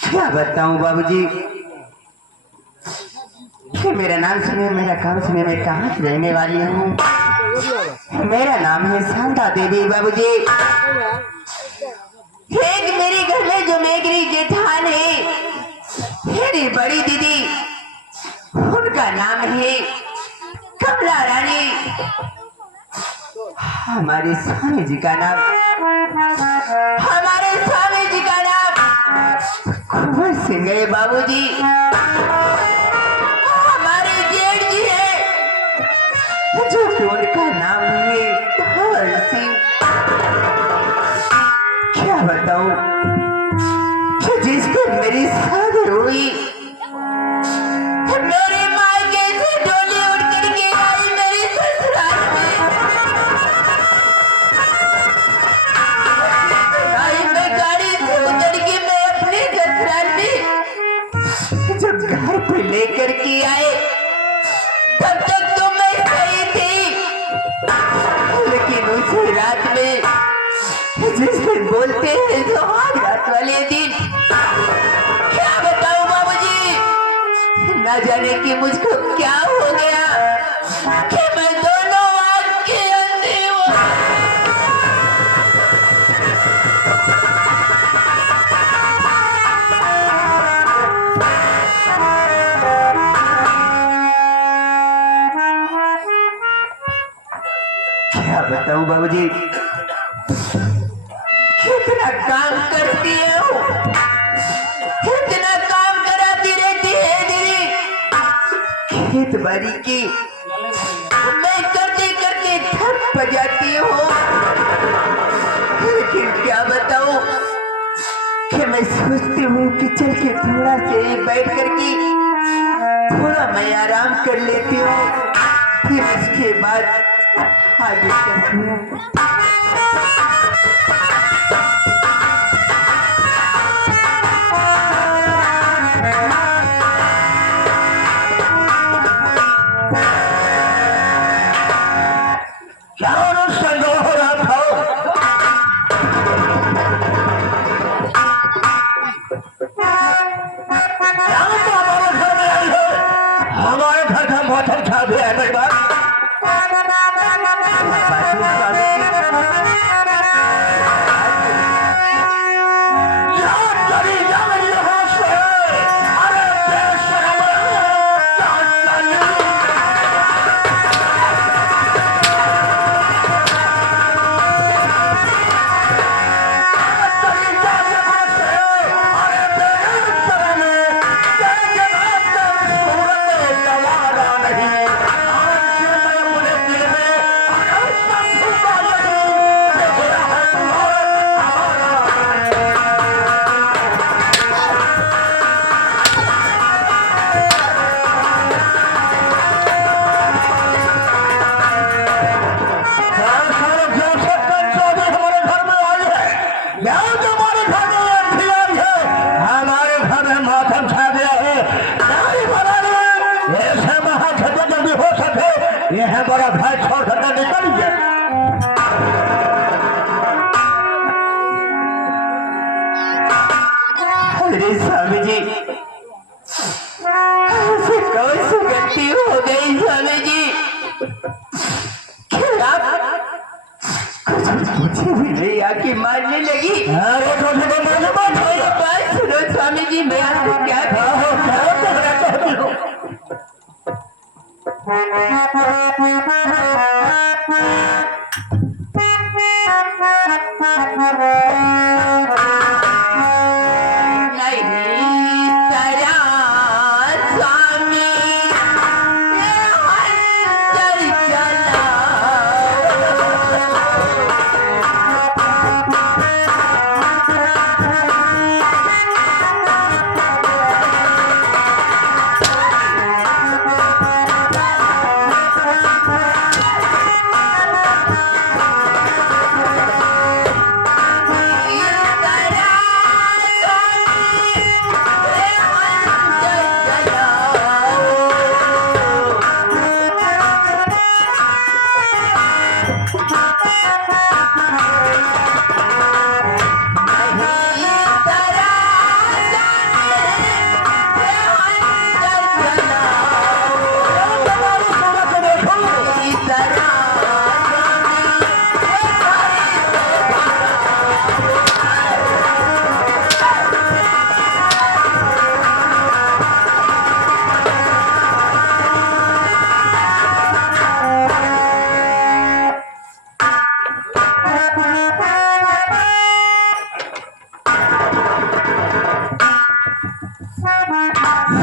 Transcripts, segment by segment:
क्या बताऊं बाबूजी, मेरा नाम सुने, मेरा काम सुने, मैं कहाँ से रहने वाली हूँ। मेरा नाम है शांता देवी बाबूजी। एक मेरे घर में जो मेरी जेठान है, मेरी बड़ी दीदी, उनका नाम है कमला रानी। हमारे स्वामी जी का नाम, हमारे स्वामी जी का नाम कुंवर सिंह है बाबूजी। हमारे जेठ जी है, जो कि उनका नाम है कुंवर सिंह। क्या बताऊं, जिस दिन मेरी शादी हुई, मेरे मायके से डोली उड़ करके आई मेरे ससुराल में। आई मैं गाड़ी से उतर के मैं अपने ससुराल में जब घर पे लेकर के आए, तब तक तो मैं सही थी, लेकिन उसी रात में, जिस दिन बोलते हैं सुहाग रात वाले दिन, क्या बताऊं बाबूजी, न जाने कि मुझको क्या हो गया कि मैं दोनों आंख के अंधे हूं। क्या बताऊं बाबूजी, कितना काम करती है वो, कितना काम कराती रहती है दीदी। खेत बाड़ी की मैं करते करते थक जाती हूँ, लेकिन क्या बताऊं कि मैं सोचती हूँ कि चल के थोड़ा से बैठ करके थोड़ा मैं आराम कर लेती हूँ, फिर उसके बाद आगे चलती हूँ। हमारे घर का मौसम खा गया है मेरी बात। अरे स्वामी जी, ऐसे कौन सी गलती हो गई स्वामी जी? कुछ पूछे भी नहीं आके मारने लगी। मेरी बात सुनो स्वामी जी, मैं आपको क्या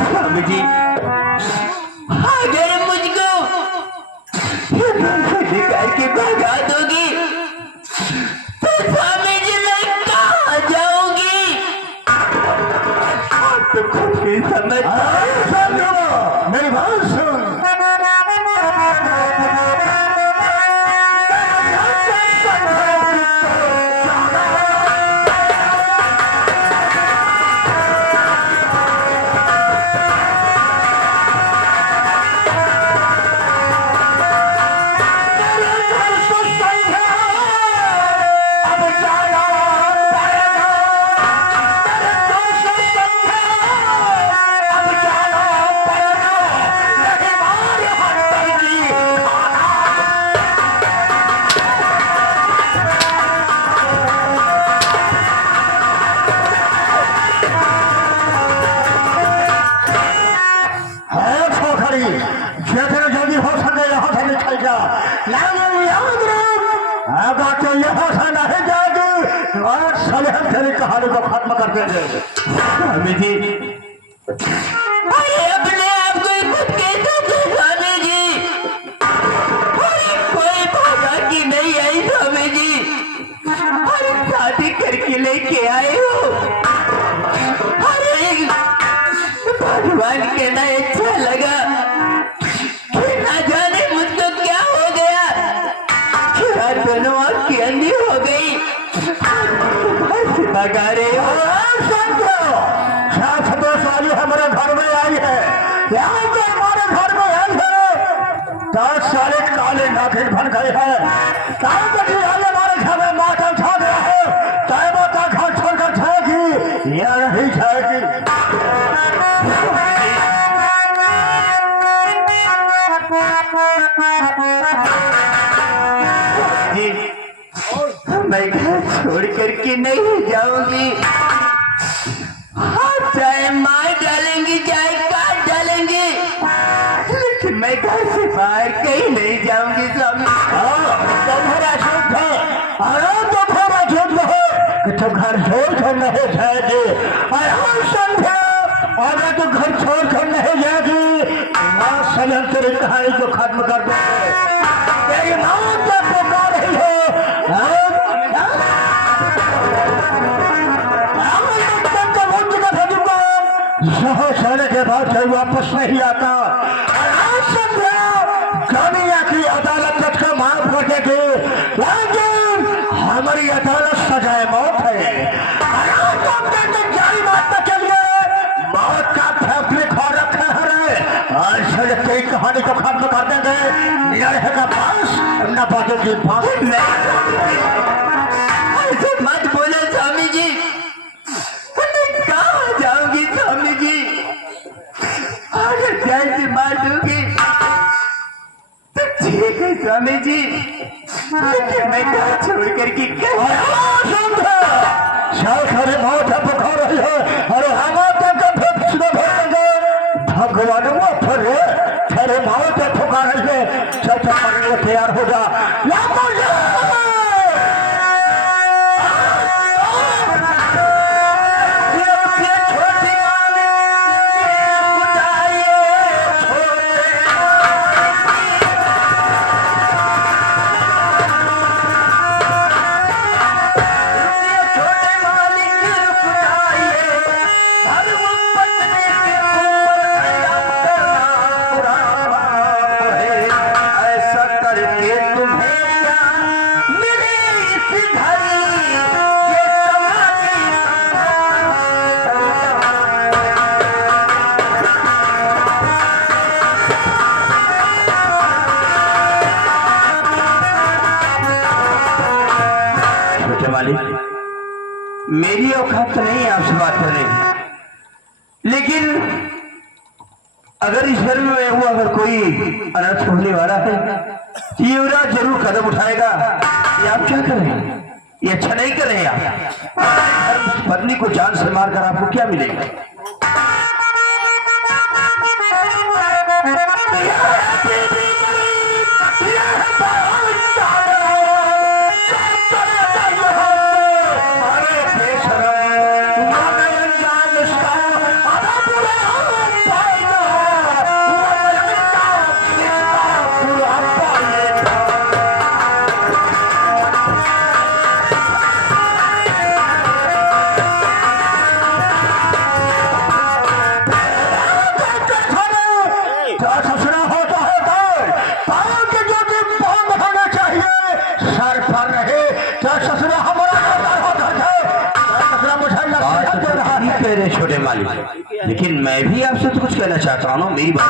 स्वामी जी, अगर मुझको निकाल के भगा दोगी तो स्वामी जी मैं कहाँ जाऊंगी? आप तो खुद ही समझ। मेरी बात सुन। जितने जल्दी हो सके यहाँ से निकल जा, लेकिन याद रख अगर तो यहाँ से नहीं जाएगी और साले हम तेरी कहानी को खत्म कर देंगे। स्वामी जी, अरे अपने आप को खुद कहते थे स्वामी जी, अरे कोई भागा की नहीं आई स्वामी जी, अरे शादी करके लेके आए हो। अरे भगवान के ना अच्छा लगा, ना जाने मुझको क्या हो गया, दोनों आँखें अंधी हो गई, भगा रहे हो। वाली हमारे घर में आई है, यहाँ तो हमारे घर में आई है 10 साले काले नाखिन बन गए हैं। हमारे घर में माता छा गया है, चाहे माता घर छोड़कर जाएगी या नहीं जाएगी। मैं घर छोड़ करके नहीं जाऊंगी, चाहे मार डालेंगी चाहे काट डालेंगी, लेकिन मैं घर से बाहर कहीं नहीं जाऊंगी स्वामी। तुम्हारा झूठ है, तुम्हारा झूठ है, तो घर छोड़ कर नहीं जाएगी। अगर तो घर छोड़ कर नहीं जाएगी, सलन तेरी कहानी को खत्म कर देंगे। तेरी मौत तो पुकार रही है, यहाँ जाने के बाद से वापस नहीं आता। दुनिया की अदालत तुझको माफ कर देगी, लेकिन हमारी अदालत सजाए मौत है। जारी बात न चलिए, मौत का फैसले खा रखे हैं और तेरी कहानी को खत्म कर देंगे। रहेगा पास न बातेगी फांसी। ऐसे मत बोलो स्वामी जी, कहाँ स्वामी जी, लेकिन मैं घर छोड़ करके सारे मौत है पुकार रही है। अरे हम भगवान वो फिर मौत है पुकार रही है। चल मरने तैयार हो जा। मेरी औकात तो नहीं है आपसे बात करने की, लेकिन अगर ईश्वर में वो अगर कोई अनर्थ होने वाला है तो युवराज जरूर कदम उठाएगा। ये आप क्या कर रहे हैं? ये अच्छा नहीं कर रहे हैं आप। पत्नी को जान से मारकर आपको क्या मिलेगा? छोटे मालिक, लेकिन मैं भी आपसे तो कुछ कहना चाहता हूँ। मेरी बात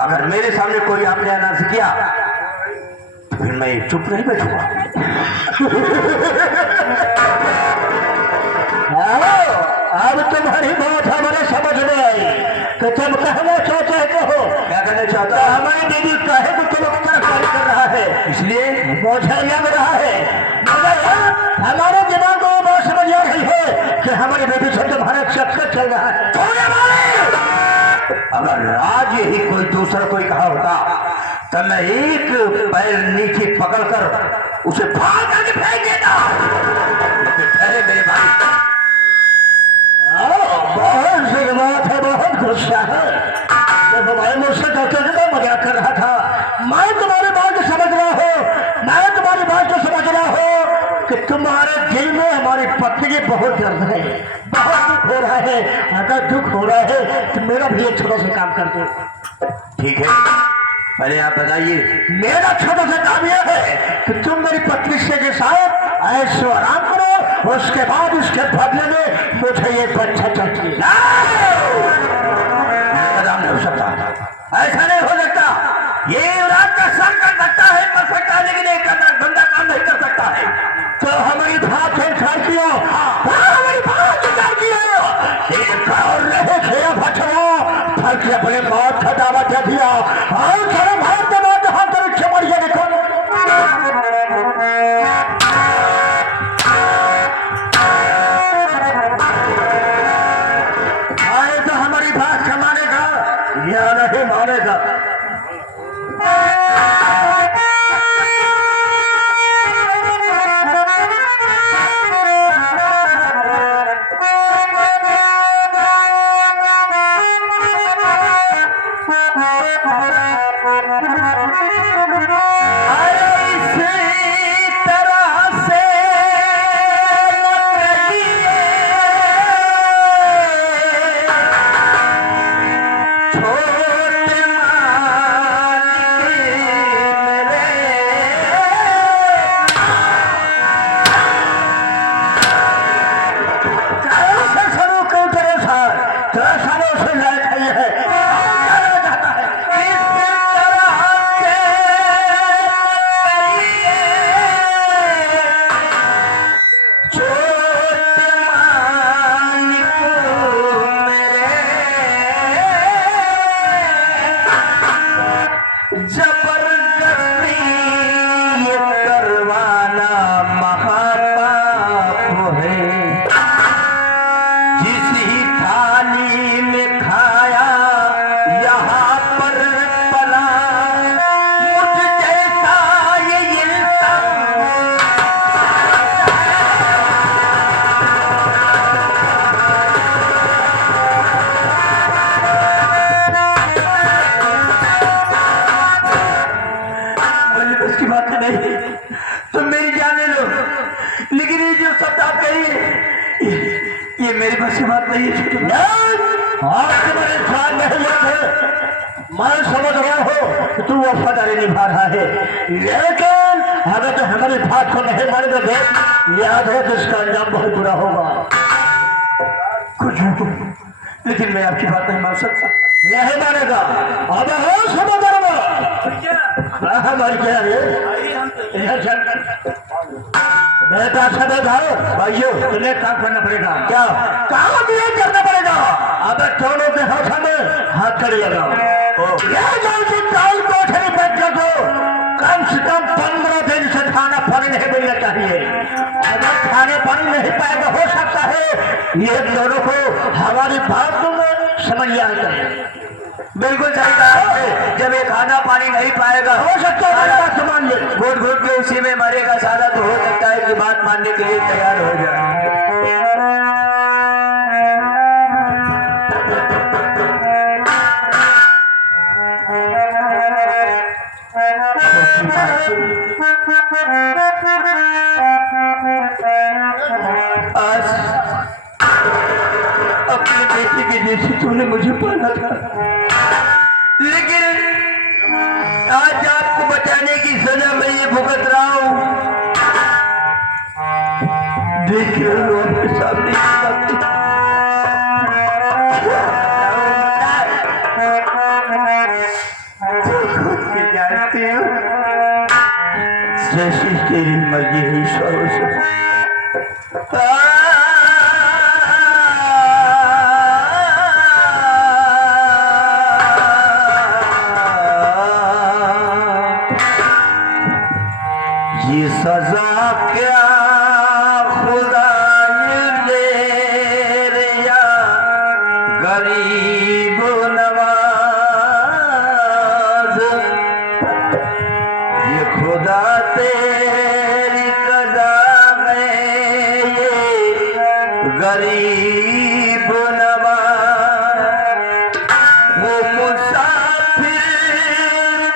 अगर मेरे सामने कोई आपने अनार्थ किया तो फिर मैं चुप नहीं बैठूंगा। अब तुम्हारी बात हमारे समझ में आई तो तुम कहना चाहते हो। क्या कहना चाहता? हमारी दीदी कहे तो तुम अपना कार्य कर रहा है, इसलिए मुझे लग रहा है हमारे दिमाग को बात समझ आ रही है कि हमारे बेटी से तुम्हारा चक्कर चल रहा है। अगर आज ही कोई दूसरा कोई कहा होता तो मैं एक पैर नीचे पकड़कर उसे फाड़ करके फेंक देता। मेरे भाई बहुत सी बात है, बहुत गुस्सा है। जब हमारे मुझसे कहते थे तो मजाक कर रहा था। मैं तुम्हारी बात समझ रहा हूँ, मैं तुम्हारी बात को समझ रहा हूँ कि तुम्हारे दिल में हमारी पत्नी की बहुत दर्द है, बहुत दुख हो रहा है। अगर दुख हो रहा है तो मेरा भी एक छोटा सा काम कर दो। ठीक है, पहले आप बताइए। मेरा छोटा सा काम यह है कि तुम मेरी पत्नी से के साथ ऐसे आराम करो, उसके बाद उसके बदले में मुझे ये बच्चा चाहिए। नहीं हो सकता, ऐसा नहीं हो सकता। ये रात का सर कर सकता है, कर सकता है, लेकिन एक गंदा काम नहीं कर सकता है। तो हमारी बात छेड़छाड़ किया, हमारी बात छेड़छाड़ किया, एक और रहे खेया बचवा फर्क अपने मौत का दावा दे दिया और सारे भारत के बाद हाथ परीक्षा बढ़िया देखो। आए तो हमारी बात का मानेगा या नहीं मानेगा। अरे इसी तरह से जबरदस्ती ये करवाना महापाप है। जिस ही थाली में खाया यहाँ पर पला, मुझ जैसा ये इंसान उसकी बात नहीं, तुम मेरी जान ले लो, लेकिन ये जो शब्द आप कहिए ये मेरी बस की बात नहीं है। आपके मेरे ख्याल नहीं लेते, मैं समझ रहा हूँ कि तू वफादारी निभा रहा है, लेकिन अगर तो हमारी बात को नहीं माने तो देख याद हो तो इसका अंजाम बहुत बुरा होगा। कुछ हो लेकिन मैं आपकी बात नहीं मान सकता। नहीं मानेगा, अब हो समझ रहा हमारी क्या है बेटा सदा जाओ भाइयों, तुम्हें काम करना पड़ेगा। क्या काम ये करना पड़ेगा? अब दोनों के हाथ में हाथ खड़े लगाओ। काल कोठरी बैठ दो, कम से कम 15 दिन से खाना पानी नहीं मिलना चाहिए। अगर खाने पानी नहीं पाएगा हो सकता है ये दोनों को हमारी बात में समझ आ जाए। बिल्कुल सही कहा। जब ये खाना पानी नहीं पाएगा हो सकता है बात मान ले, घुट घुट के उसी में मरेगा। सादा तो हो सकता है कि बात मानने के लिए तैयार हो जाए। आज अपनी बेटी के जैसे तूने मुझे पाला था, लेकिन आज आपको बचाने की सजा मैं ये भुगत रहा हूं। देख रहे हो आपके सामने जानती हूँ जैसी तेरी मर्जी है ईश्वर से। ये सजा क्या खुदा ने रिया गरीब नवाज, ये खुदा तेरी कदा में ये गरीब नवाज। वो मुसाफिर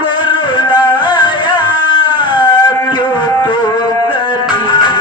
को रुलाया क्यों तो गरीब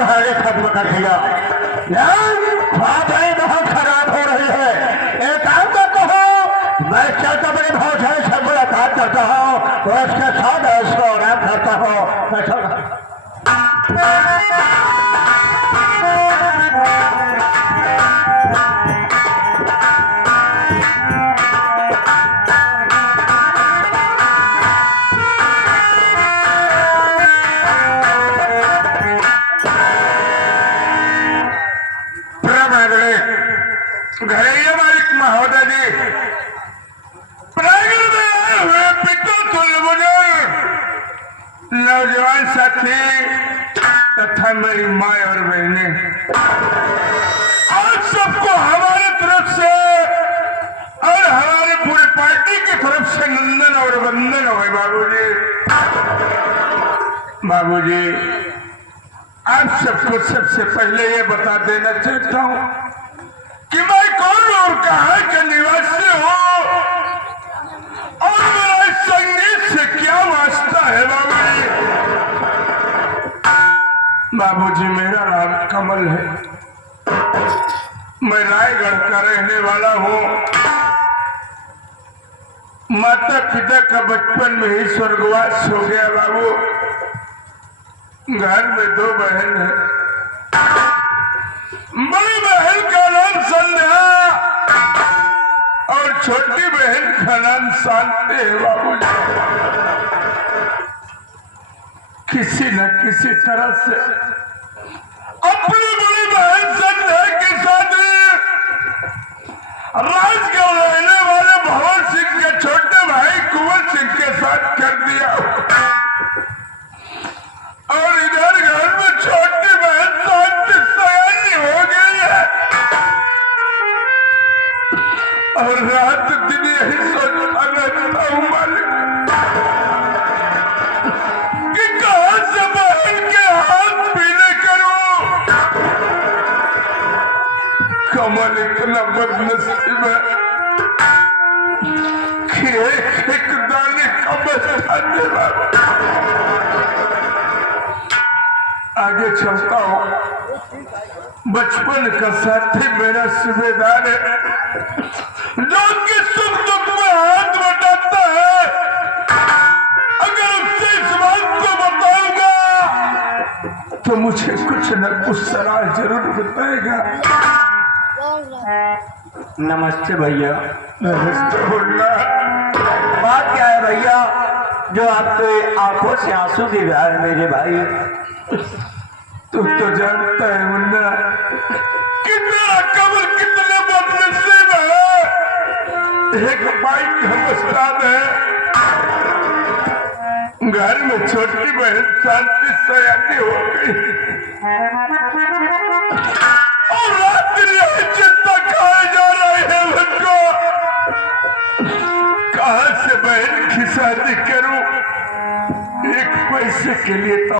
कहानी खत्म कर दिया। बातें बहुत खराब हो रही है। एक काम करता हूँ, मैं चलता बड़े भाषण से मुलाकात करता हूँ और उसके साथ उसको आराम करता हूँ। मैं चल रहा घरेलू मालिक महोदय जी, प्रांगण में आए हुए पितृतुल्य बुजुर्ग नौजवान साथी तथा मेरी माँ और बहनें, आज सबको हमारे तरफ से और हमारे पूरी पार्टी की तरफ से नंदन और वंदन हो बाबूजी। बाबूजी, आप सबको सबसे पहले ये बता देना चाहता हूँ कि मैं कौन और कहाँ का निवासी हूँ और मेरा इस संगीत से क्या वास्ता है बाबूजी। बाबूजी, मेरा नाम कमल है, मैं रायगढ़ का रहने वाला हूँ। माता पिता का बचपन में ही स्वर्गवास हो गया बाबू। घर में 2 बहन है। बड़ी बहन का नाम संध्या और छोटी बहन का नाम शांति है बाबूजी। किसी न किसी तरह से अपनी बड़ी बहन संध्या के साथ राजगढ़ रहने वाले भवन सिंह के छोटे भाई कुंवर सिंह के साथ कर दिया और इधर घर में छोटी बहन शांति सयानी हो गई है और रात दिन यही सोचता रहता हूँ मालिक कि कहां से बहन के हाथ पीले करूं। कमल इतना बदनसीब है कि एक दाने का बचता दे बाबा। आगे चलता हूँ, बचपन का साथी मेरा सूबेदार है जो कि सुख दुख में हाथ बटाता है। अगर उससे इस बात को बताऊंगा तो मुझे कुछ न कुछ सलाह जरूर बताएगा। नमस्ते भैया। नमस्ते बोलना। बात क्या है भैया जो आपके आंखों से आंसू गिर रहा है मेरे भाई? तू तो जानता है मुन्ना कि मेरा कमल कितने बदनसीब है। एक बाइक का मस्तान है, घर में छोटी बहन शांति सयानी हो गई और रात दिन यही चिंता खाए जा रहे हैं उनको कहां से बहन की शादी करूं। एक पैसे के लिए तो